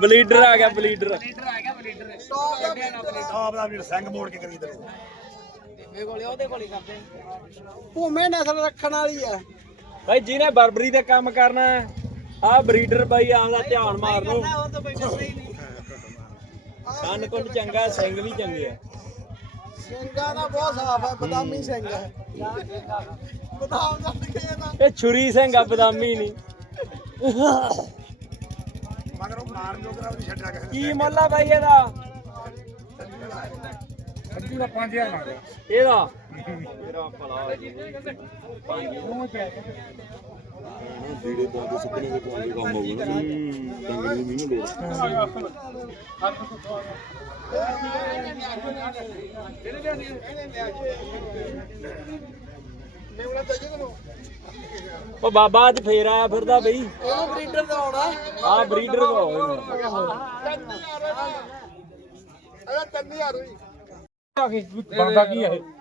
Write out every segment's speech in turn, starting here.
ਬਲੀਡਰ ਆ ਗਿਆ ਬਲੀਡਰ। ਲੀਟਰ ਆ ਗਿਆ ਬਲੀਡਰ। ਟੌਪ ਦਾ ਵੀਰ ਸਿੰਘ ਮੋੜ ਕੇ ਕਰੀ ਤੇਰੇ ਮੇਰੇ ਕੋਲੇ ਉਹਦੇ ਕੋਲੇ ਕਰਦੇ ਭੂਮੇ ਨਸਲ ਰੱਖਣ ਵਾਲੀ ਆ। ਭਾਈ ਜਿਹਨੇ ਬਰਬਰੀ ਦੇ ਕੰਮ ਕਰਨਾ ਆ ਬਰੀਡਰ ਬਾਈ ਆਪਦਾ ਧਿਆਨ ਮਾਰ ਲਓ। ਕੰਨ ਕੁੰਨ ਚੰਗਾ ਸਿੰਘ ਵੀ ਚੰਗੇ ਆ। ਸਿੰਘਾਂ ਦਾ ਬਹੁਤ ਸਾਫ਼ ਹੈ ਬਦਾਮੀ ਸਿੰਘ ਹੈ ਬਦਾਮ ਦਾ ਇਹ ਛੁਰੀ ਸਿੰਘ ਆ ਬਦਾਮੀ ਨਹੀਂ। ਮਗਰ ਉਹ ਮਾਰਨ ਜੋਗਰਾ ਵੀ ਛੱਡਿਆ ਕਿਸੇ ਕੀ ਮੁੱਲ ਆ ਬਾਈ ਇਹਦਾ? ਅੱਧੂ ਦਾ 5000 ਮੰਗਦਾ ਇਹਦਾ? ਮੇਰਾ ਭਲਾ ਜੀ ਜਿਹੜੇ ਬੰਦੇ ਸੁਪਨੇ ਦੇ ਕੰਮ ਕੰਮ ਹੋਊਗਾ ਨਾ ਡੰਗਰ ਦੀ ਨਹੀਂ ਲੋੜ ਉਹ ਬਾਬਾ ਅੱਜ ਫੇਰ ਆਇਆ ਫਿਰਦਾ ਬਈ। ਇਹਨੂੰ ਬਰੀਡਰ ਦਾ ਆਉਣਾ ਆ ਬਰੀਡਰ ਕੋ ਇਹਨੂੰ ਅਗਰ 3000 ਹੋਈ ਬੰਦਾ ਕੀ ਹੈ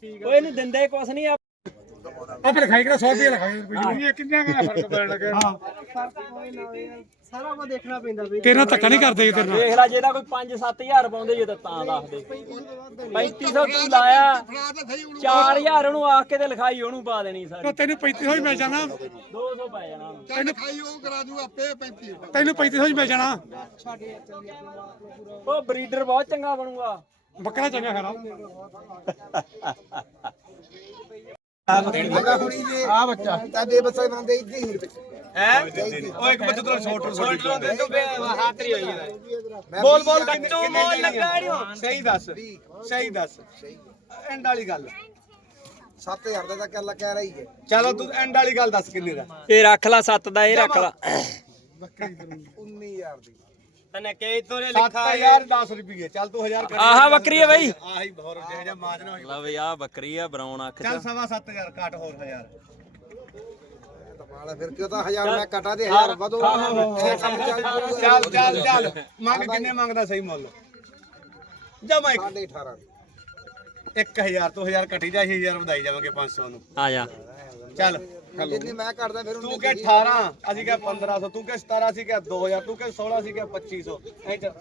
ਵੀ ਕੋਈ ਨਹੀਂ ਦਿੰਦਾ ਕੁਛ ਨਹੀਂ ਉਹ ਫਿਰ ਖਾਈ ਕਿਹੜਾ? 100 ਰੁਪਏ ਲਖਾਏ ਕੋਈ ਕਿੰਨਾ ਫ਼ਰਕ ਪੈਣ ਲੱਗਾ? ਸਾਰਾ ਕੁਝ ਦੇਖਣਾ ਪੈਂਦਾ ਵੀ ਤੇਰਾ ਧੱਕਾ ਨਹੀਂ ਕਰਦੇ ਤੇਰੇ ਨਾਲ। ਦੇਖ ਲੈ ਜੇ ਤਾਂ ਕੋਈ 5-7000 ਪਾਉਂਦੇ ਜੇ ਤਾਂ ਤਾਂ ਦੱਸ 3500 ਤੂੰ ਲਾਇਆ 4000 ਉਹਨੂੰ ਆਖ ਕੇ ਤੇ ਲਿਖਾਈ ਉਹਨੂੰ ਪਾ ਦੇਣੀ ਸਾਰੀ। ਤੈਨੂੰ 3500 ਹੀ ਮਿਲ ਜਾਣਾ। 200 ਪੈ ਜਾਣਾ ਤੈਨੂੰ ਲਿਖਾਈ ਉਹ ਕਰਾ ਦੂ ਆਪੇ 35 ਤੈਨੂੰ 3500 ਹੀ ਮਿਲ ਜਾਣਾ। ਉਹ ਬਰੀਡਰ ਬਹੁਤ ਚੰਗਾ ਬਣੂਗਾ। ਬੱਕਰਾ ਚੰਗਾ ਖਰਾ ਆ? ਬੱਚਾ। ਦਾ ਕਹਿ ਰਹੀ ਹੈ। ਚਲੋ ਤੂੰ ਐਂਡ ਵਾਲੀ ਗੱਲ ਦੱਸ ਕਿੰਨੇ ਦਾ। ਇਹ ਰੱਖ ਲਾ ਸੱਤ ਦਾ ਇਹ ਰੱਖ ਲਾ। ਹਜ਼ਾਰ ਦੀ। ਤਨੇ ਕਈ ਤੋਰੇ 7000 10 ਰੁਪਏ ਚੱਲ ਤੂੰ 1000 ਕਰ ਆਹਾ ਬੱਕਰੀ ਹੈ ਬਾਈ। ਆਹੀ ਹੋਰ ਜਿਹੇ ਜਿਹਾ ਮਾਜਨਾ ਹੋਈ। ਲੈ ਬਈ ਆ ਬੱਕਰੀ ਆ ਬਰਾਉਨ ਅੱਖ ਚੱਲ ਚ ਸਵਾ 7000 ਘੱਟ ਹੋਰ 1000 ਮਾਲਾ ਫਿਰ ਕਿਉਂ ਤਾਂ 1000 ਮੈਂ ਕਟਾ ਦੇ 1000 ਵਧੋ। ਇਹ ਕੰਮ ਚੱਲ ਮੰਗ ਕਿੰਨੇ ਮੰਗਦਾ ਸਹੀ ਮੁੱਲ? ਜਮਾ ਇੱਕ। 18 1000 ਤੋਂ 1000 ਘਟੀ ਜਾ 1000 ਵਧਾਈ ਜਾਵਾਂਗੇ 500 ਨੂੰ। ਆ ਜਾ। ਚੱਲ। ਜਿੰਨੀ ਮੈਂ ਕਰਦਾ ਫਿਰ ਤੂੰ ਕਿ 18 ਅਸੀਂ ਕਿ 1500 ਤੂੰ ਕਿ 17 ਅਸੀਂ ਕਿ 2000 ਤੂੰ ਕਿ 16 ਅਸੀਂ ਕਿ 2500 ਐ ਚ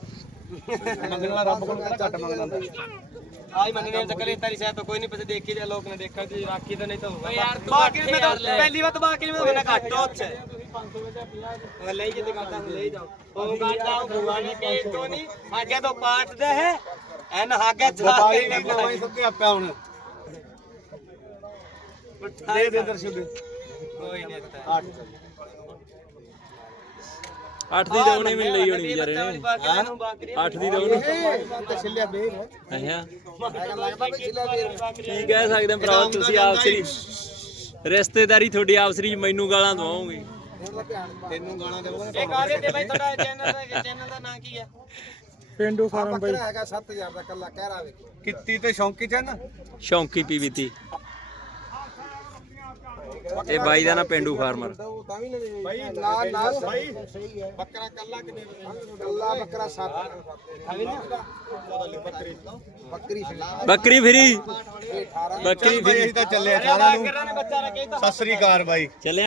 ਮੰਗਣਾ ਰੱਬ ਕੋਲ ਕਿਹੜਾ ਘੱਟ ਮੰਗਦਾ ਆਈ ਮੰਨਣੇ ਤਾਂ ਕਰੇ ਤਾਰੀ ਸ਼ਾਇਦ ਕੋਈ ਨਹੀਂ ਪਤਾ ਦੇਖੀ ਜਾ ਲੋਕ ਨੇ ਦੇਖਾ ਤੇ ਰਾਖੀ ਤਾਂ ਨਹੀਂ ਤਾਂ ਹੋਊਗਾ। ਯਾਰ ਬਾਕੀ ਮੈਂ ਤਾਂ ਪਹਿਲੀ ਵਾਰ ਤਾਂ ਬਾਕੀ ਮੈਂ ਤਾਂ ਘੱਟ ਅਗਰ ਲਈ ਜਿੱਦ ਕਰਦਾ ਹੁਣ ਲਈ ਜਾਓ। ਉਹ ਗਾਟਾ ਭੂਆ ਨੇ ਕਹੀ ਤੋਂ ਨਹੀਂ। ਅੱਗੇ ਤੋਂ ਪਾਠ ਦੇ ਹੈ ਐਨ ਹਾਗੇ ਵਪਾਰੀ ਨੇ ਕੋਈ ਸੱਤੇ ਆਪਿਆ ਹੁਣ। ਦੇ ਦੇ ਦਰਸ਼ਨ ਦੇ ਨਹੀਂ 8 8 ਦੀ ਤਾਂ ਉਹਨੇ ਵੀ ਲਈ ਹੋਣੀ ਵਿਚਾਰੇ ਨੇ। 8 ਦੀ ਤਾਂ ਉਹਨੂੰ ਬੇਰ। ਹੈ। ਕੀ ਕਹਿ ਸਕਦੇ ਭਰਾ ਤੁਸੀਂ ਆਪਸਰੀ ਰਿਸ਼ਤੇਦਾਰੀ ਤੁਹਾਡੀ ਆਪਸਰੀ ਮੈਨੂੰ ਗਾਲਾਂ ਦਵਾਓਗੇ। ਤੈਨੂੰ ਗਾਣਾ ਦੇਵਾਂਗਾ ਇਹ ਕਾਹਦੇ ਤੇ ਬਾਈ ਤੁਹਾਡਾ ਚੈਨਲ ਦਾ ਚੈਨਲ ਦਾ ਨਾਂ ਕੀ ਹੈ ਪਿੰਡੂ ਬੱਕਰਾ ਹੈਗਾ 7000 ਦਾ ਕੱਲਾ ਕਹਿ ਰਾ ਵੇਖੀ ਕਿੱਤੀ ਤੇ ਸ਼ੌਂਕੀ ਚ ਨਾ? ਸ਼ੌਂਕੀ ਪੀਵੀਤੀ। ਇਹ ਬਾਈ ਦਾ ਨਾ ਪਿੰਡੂ ਫਾਰਮਰ। ਤਾਂ ਵੀ ਨਹੀਂ ਭਾਈ ਨਾ ਨਾ ਸਹੀ ਬੱਕਰਾ ਕੱਲਾ ਕਿੰਨੇ ਕੱਲਾ ਬੱਕਰਾ 7 ਬੱਕਰੀ ਬੱਕਰੀ ਫਰੀ। 18 ਬੱਕਰੀ ਬਾਈ ਫਰੀ। ਅਸੀਂ ਤਾਂ ਚੱਲੇ ਚਾਲਾਂ ਨੂੰ। ਸਤਿ ਸ੍ਰੀ ਅਕਾਲ ਬਾਈ। ਚੱਲਿਆ